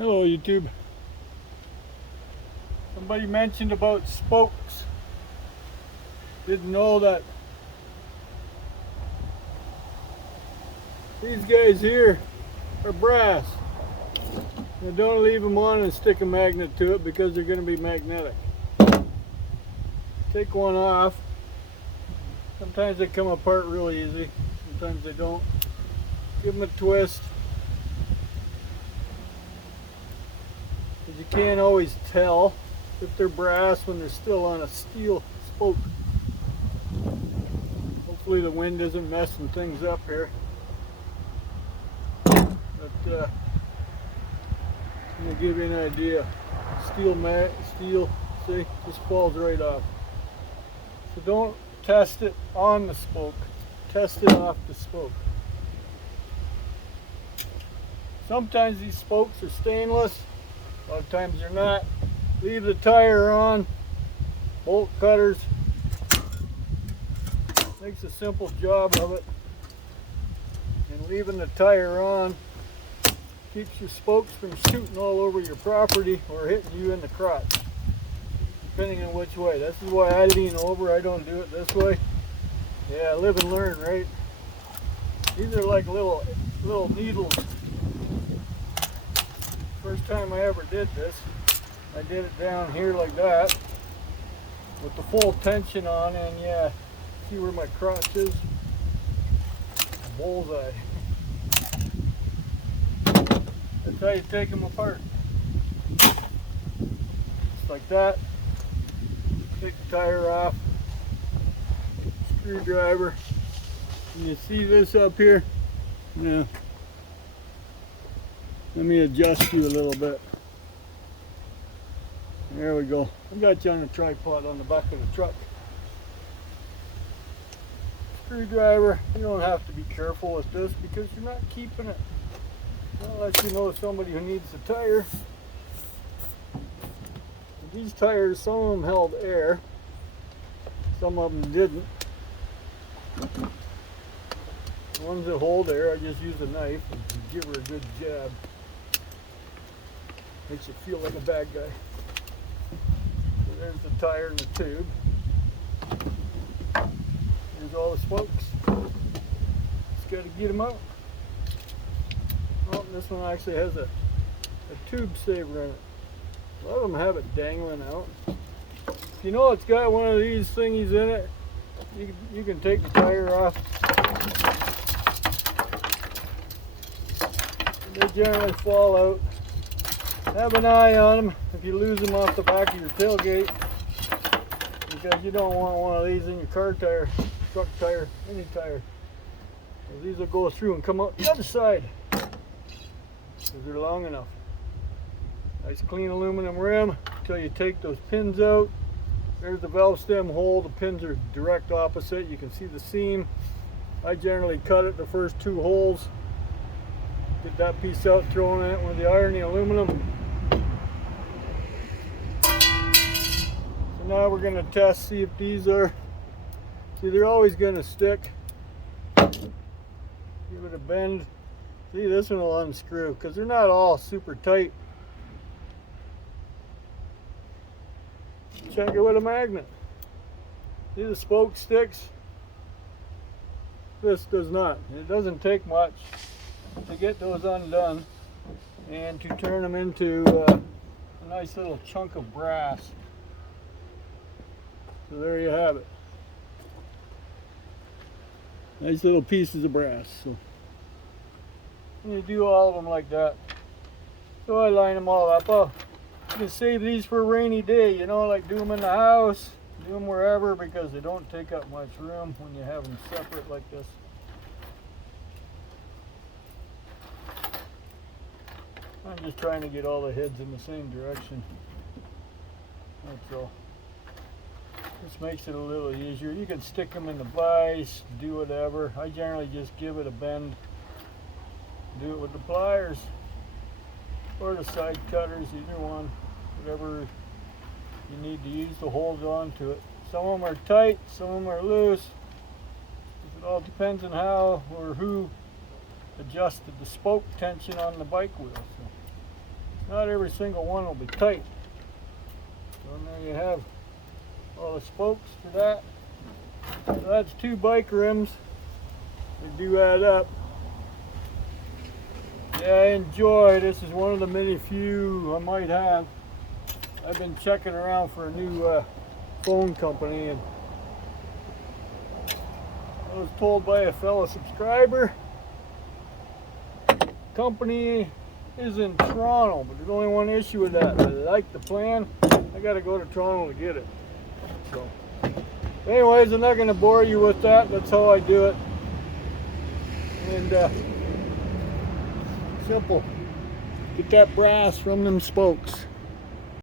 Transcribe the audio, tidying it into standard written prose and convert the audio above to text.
Hello YouTube. Somebody mentioned about spokes. Didn't know that these guys here are brass. Now don't leave them on and stick a magnet to it because they're going to be magnetic. Take one off. Sometimes they come apart really easy. Sometimes they don't. Give them a twist. Because you can't always tell if they're brass when they're still on a steel spoke. Hopefully the wind isn't messing things up here. But I'm going to give you an idea. Steel, see, just falls right off. So don't test it on the spoke. Test it off the spoke. Sometimes these spokes are stainless. A lot of times they're not. Leave the tire on. Bolt cutters. Makes a simple job of it. And leaving the tire on keeps your spokes from shooting all over your property or hitting you in the crotch, depending on which way. This is why I lean over. I don't do it this way. Yeah, live and learn, right? These are like little needles. First time I ever did this, I did it down here like that with the full tension on, and yeah, see where my crotch is? Bullseye. That's how you take them apart. Just like that. Take the tire off. Screwdriver. And you see this up here? Yeah. Let me adjust you a little bit. There we go. I got you on a tripod on the back of the truck. Screwdriver. You don't have to be careful with this because you're not keeping it. I'll let you know somebody who needs a tire. These tires, some of them held air. Some of them didn't. The ones that hold air, I just use a knife and give her a good jab. Makes you feel like a bad guy. So there's the tire and the tube. Here's all the spokes. Just got to get them out. Oh, this one actually has a tube saver in it. A lot of them have it dangling out. If you know it's got one of these thingies in it, you can take the tire off. They generally fall out. Have an eye on them if you lose them off the back of your tailgate, because you don't want one of these in your car tire, truck tire, any tire. So these will go through and come out the other side because they're long enough. Nice clean aluminum rim until you take those pins out. There's the valve stem hole. The pins are direct opposite. You can see the seam. I generally cut it the first two holes. Get that piece out, throw in it with the iron, the aluminum. So now we're going to test, see if these are, see, they're always going to stick. Give it a bend. See, this one will unscrew because they're not all super tight. Check it with a magnet. See the spoke sticks? This does not. It doesn't take much to get those undone and to turn them into a nice little chunk of brass. So there you have it. Nice little pieces of brass. So you do all of them like that. So I line them all up. Oh, you can save these for a rainy day, you know, like do them in the house, do them wherever, because they don't take up much room when you have them separate like this. I'm just trying to get all the heads in the same direction. That's all. This makes it a little easier. You can stick them in the vise, do whatever. I generally just give it a bend. Do it with the pliers or the side cutters, either one. Whatever you need to use to hold on to it. Some of them are tight, some of them are loose. It all depends on how or who adjusted the spoke tension on the bike wheel. So not every single one will be tight. So there you have all the spokes for that. So that's 2 bike rims. They do add up. Yeah, enjoy. This is one of the many few I might have. I've been checking around for a new phone company, and I was told by a fellow subscriber, company is in Toronto, but there's only one issue with that. I like the plan. I gotta go to Toronto to get it. So anyways, I'm not gonna bore you with that. That's how I do it. And simple. Get that brass from them spokes.